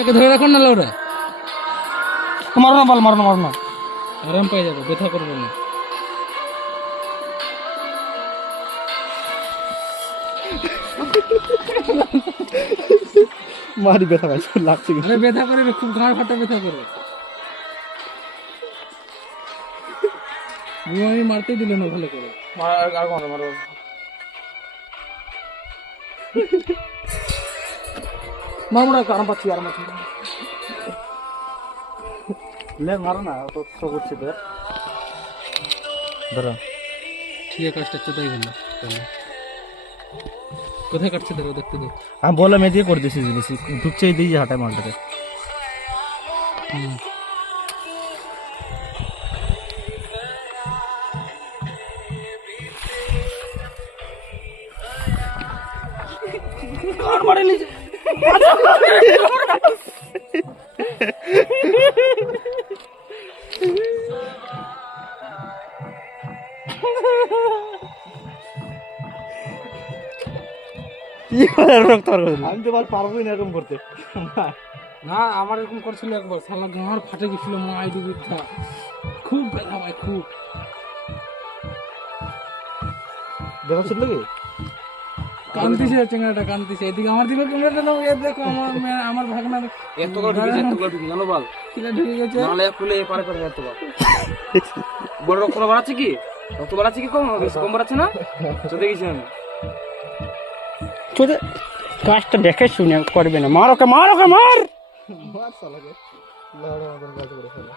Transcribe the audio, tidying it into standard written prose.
একে ধরে রাখুন না ওরা, মারো না বল, মারো না, মারো না। আরাম পাই যাবে, ব্যথা করবে না। মারি ব্যথা পাইছে, লাগছে কিন্তু। আরে ব্যথা করে, খুব ঘাড় ফাটা ব্যথা করে। আমি মারতেই দিল না ভালো করে। আর মারো, মারো। মারো না, আরাম পাচ্ছি, আরাম পাচ্ছি। লে মারো না, তো শো করছে তো। ধরো। ঠিক আছে, কাজটা চোদাই গেল। কোথায় কাটছে দেখো, দেখতে দে। আমি বললাম এদিকে করে দিয়েছি জিনিস, ঢুকছে এই দিয়ে হাঁটায় মালটাকে। আমি তো পারবোই না এরকম করতে। না, আমার এরকম করছিল একবার, শালা গাঁড় ফাটে গেছিল মাই দুধটা, খুব ব্যথা ভাই, খুব দেখা ছিল কি? কান্দিছে চেঙ্গাটা, কান্দিছে। এদিকে আমার দিকে ক্যামেরাটা নাও, এ দেখো আমার ভাগনা এত করে ঢুকেছে, এত করে ঢুকে জানো বল, কিলা ঢুকে গেছে। নালে ফুলে এপারে করে এত বল। বড় রক্ত বাড়াচ্ছে কি, রক্ত বাড়াচ্ছে কি, কম বেশি কম বাড়াচ্ছে না, তো দেখেছি আমি। তোদের কাজটা দেখে শুনে করবে না, মার ওকে, মার ওকে, মার। মার শালাকে, লড়া আমাদের কাজ করে ফেলে।